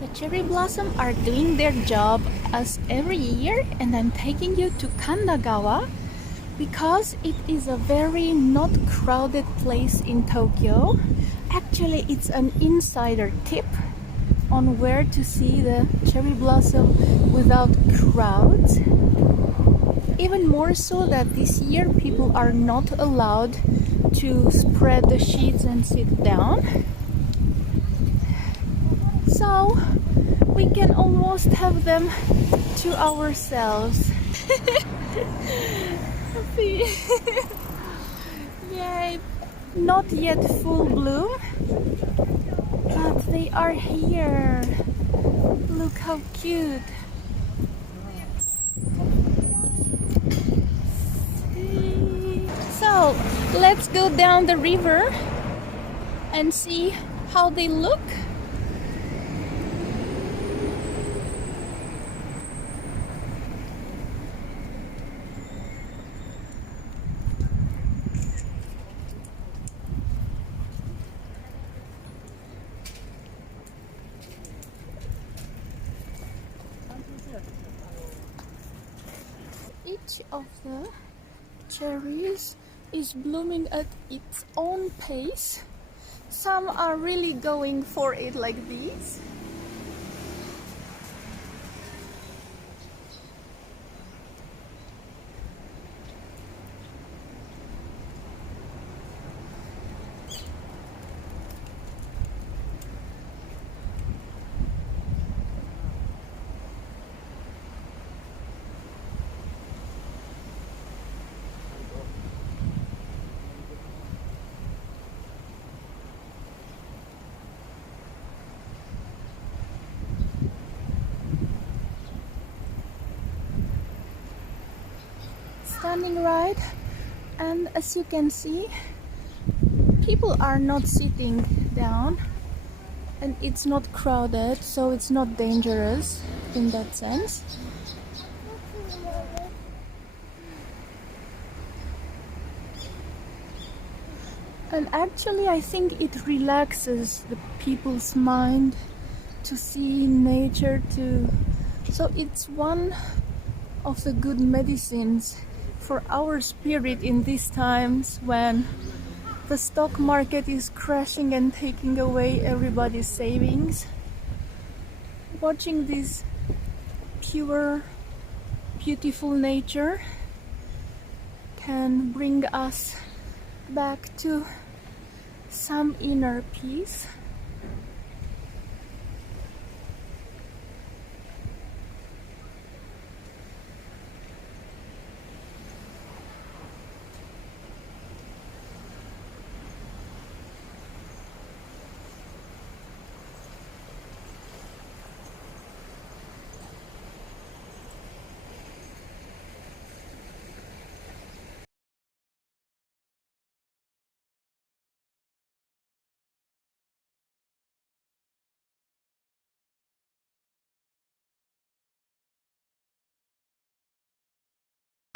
The cherry blossom are doing their job as every year, and I'm taking you to Kanda because it is a very not crowded place in Tokyo. Actually, it's an insider tip on where to see the cherry blossom without crowds. Even more so that this year people are not allowed to spread the sheets and sit down. So we can almost have them to ourselves. Yay! Not yet full bloom, but they are here. Look how cute. So let's go down the river and see how they look. Each of the cherries is blooming at its own pace. Some are really going for it like these. Standing right, and as you can see, people are not sitting down and it's not crowded, so it's not dangerous in that sense. And actually I think it relaxes the people's mind to see nature too. So it's one of the good medicines for our spirit in these times when the stock market is crashing and taking away everybody's savings. Watching this pure, beautiful nature can bring us back to some inner peace.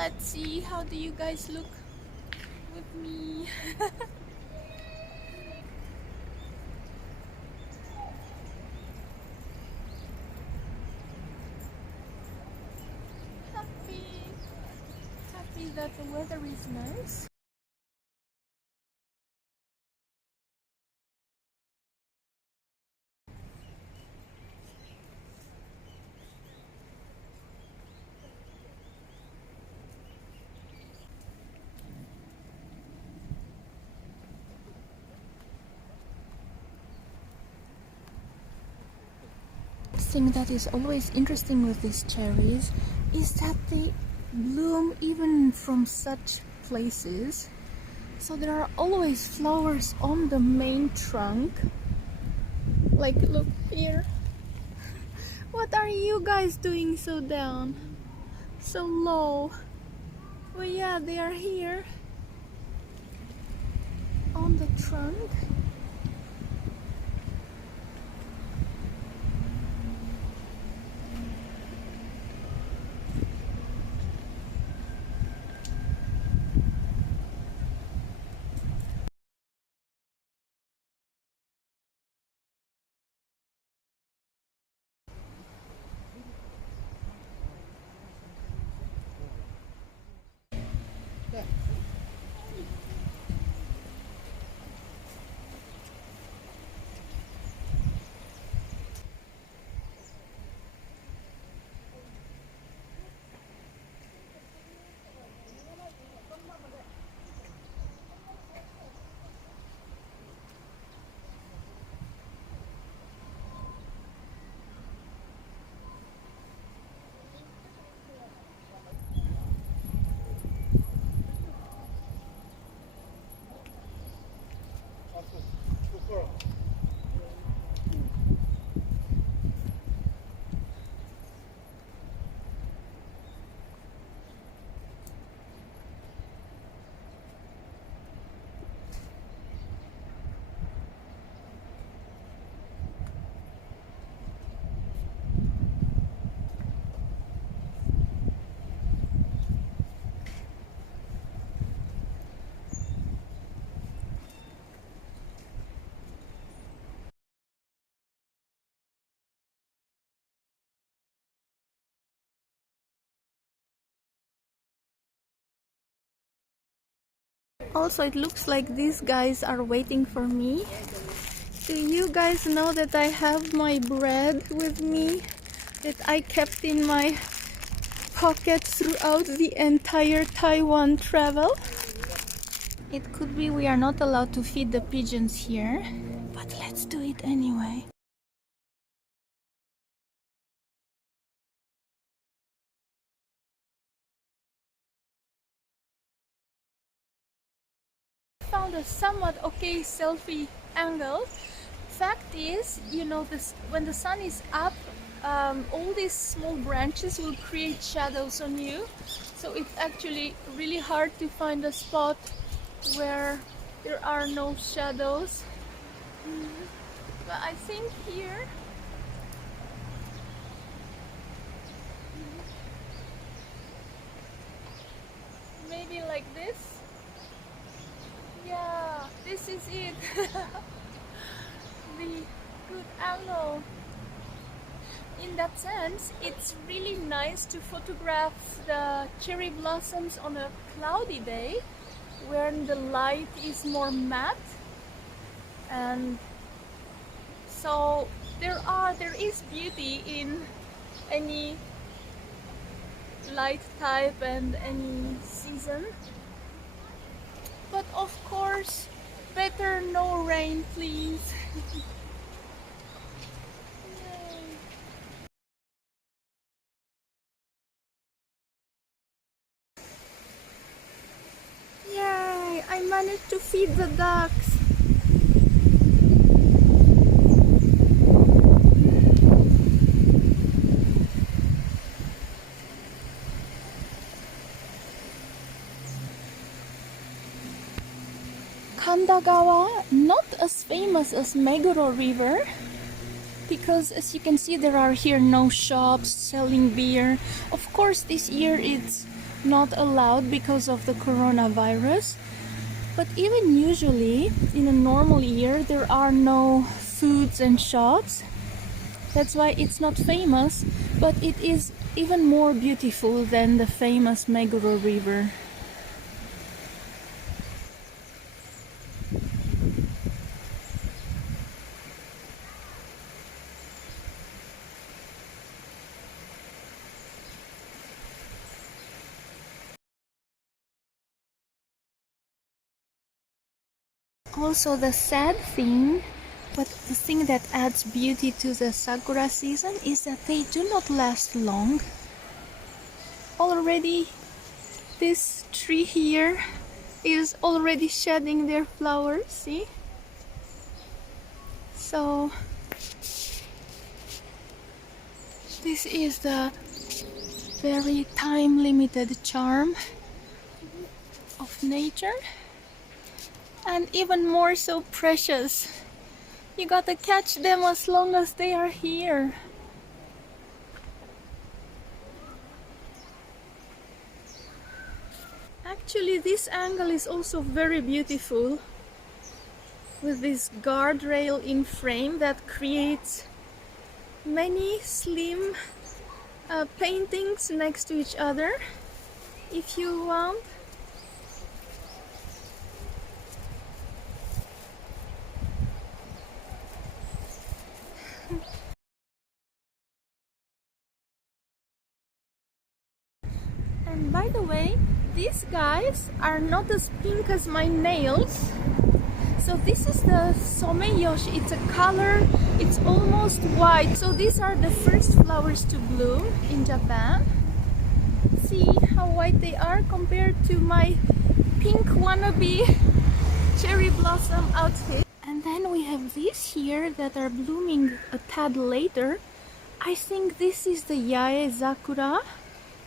Let's see, how do you guys look with me? Happy that the weather is nice. Thing that is always interesting with these cherries is that they bloom even from such places. So there are always flowers on the main trunk. Like, look here. What are you guys doing so down? So low? Well, yeah, they are here on the trunk. Also, it looks like these guys are waiting for me. Do you guys know that I have my bread with me that I kept in my pocket throughout the entire Taiwan travel? It could be we are not allowed to feed the pigeons here, but let's do it anyway. Found a somewhat okay selfie angle. Fact is, you know, this when the sun is up, all these small branches will create shadows on you, so it's actually really hard to find a spot where there are no shadows. But I think here maybe like this. Yeah, this is it. The good angle. In that sense, it's really nice to photograph the cherry blossoms on a cloudy day when the light is more matte, and so there is beauty in any light type and any season. But of course, better no rain, please. Yay! I managed to feed the ducks. Kanda, not as famous as Meguro River, because as you can see there are here no shops selling beer. Of course this year it's not allowed because of the coronavirus, but even usually in a normal year there are no foods and shops. That's why it's not famous, but it is even more beautiful than the famous Meguro River. Also, the sad thing, but the thing that adds beauty to the Sakura season is that they do not last long. Already, this tree here is already shedding their flowers, see? So, this is the very time-limited charm of nature. And even more so precious. You gotta catch them as long as they are here. Actually, this angle is also very beautiful, with this guardrail in frame that creates many slim paintings next to each other. If you want, and by the way, these guys are not as pink as my nails. So this is the someyoshi. It's a color, it's almost white. So these are the first flowers to bloom in Japan. See how white they are compared to my pink wannabe cherry blossom outfit. And then we have these here that are blooming a tad later. I think this is the Yae Sakura.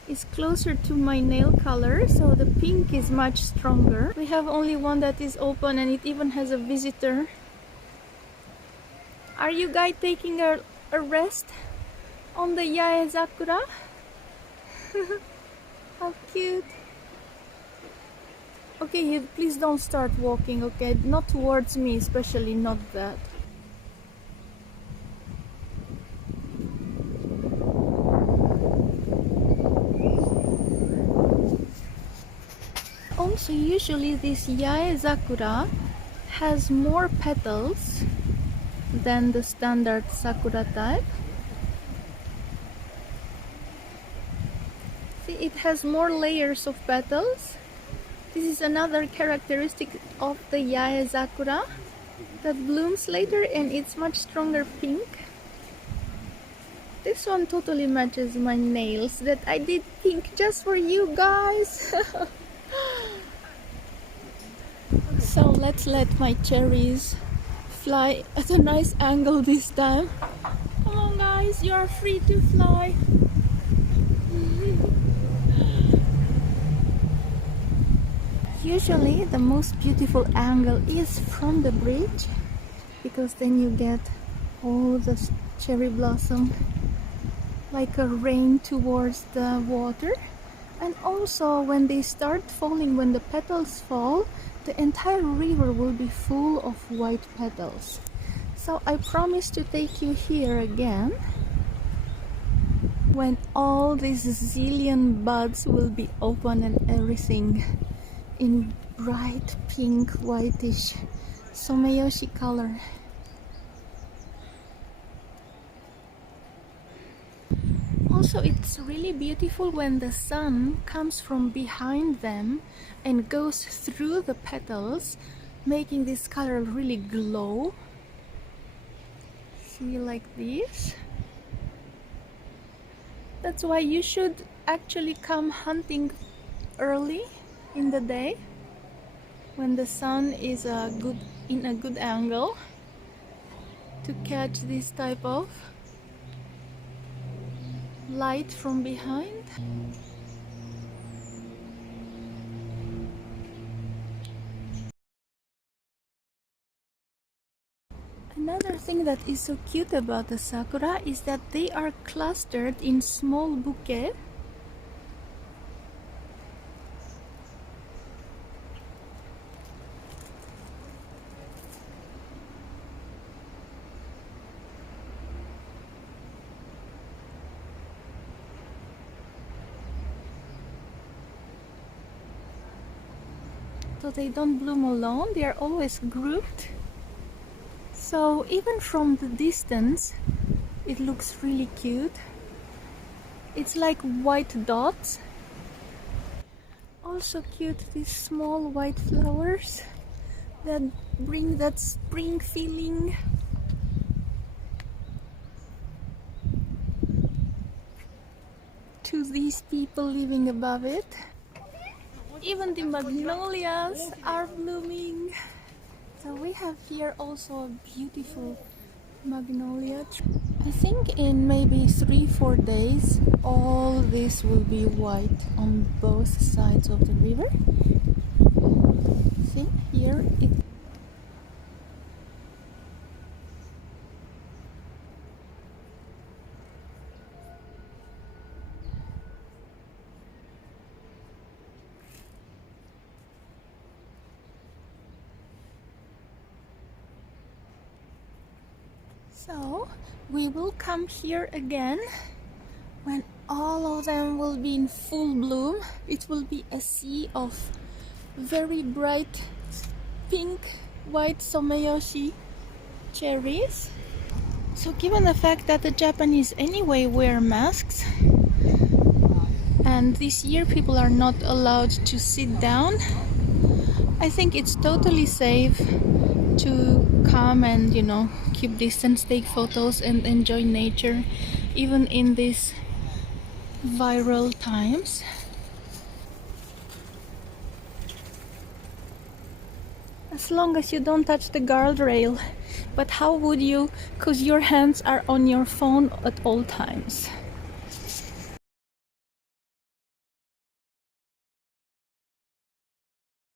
It's closer to my nail color, so the pink is much stronger. We have only one that is open and it even has a visitor. Are you guys taking a rest on the Yae Sakura? How cute. Okay, please don't start walking, okay? Not towards me, especially not that. So usually this Yae Sakura has more petals than the standard Sakura type. See, it has more layers of petals. This is another characteristic of the Yae Sakura that blooms later, and it's much stronger pink. This one totally matches my nails that I did pink just for you guys. So let's let my cherries fly at a nice angle this time. Come on guys, you are free to fly. Usually the most beautiful angle is from the bridge, because then you get all the cherry blossom like a rain towards the water. And also when they start falling, when the petals fall, the entire river will be full of white petals. So I promise to take you here again when all these zillion buds will be open and everything in bright pink whitish someyoshi color. Also, it's really beautiful when the sun comes from behind them and goes through the petals, making this color really glow. See, like this. That's why you should actually come hunting early in the day when the sun is in a good angle to catch this type of light from behind. Another thing that is so cute about the sakura is that they are clustered in small bouquets. So they don't bloom alone, they are always grouped. So even from the distance, it looks really cute. It's like white dots. Also cute, these small white flowers that bring that spring feeling. To these people living above it. Even the magnolias are blooming. So we have here also a beautiful magnolia tree. I think in maybe 3-4 days all this will be white on both sides of the river. See, here it So we will come here again when all of them will be in full bloom. It will be a sea of very bright pink, white someyoshi cherries. So given the fact that the Japanese anyway wear masks, and this year people are not allowed to sit down, I think it's totally safe to come and, you know, keep distance, take photos and enjoy nature even in these viral times. As long as you don't touch the guardrail. But how would you? Because your hands are on your phone at all times.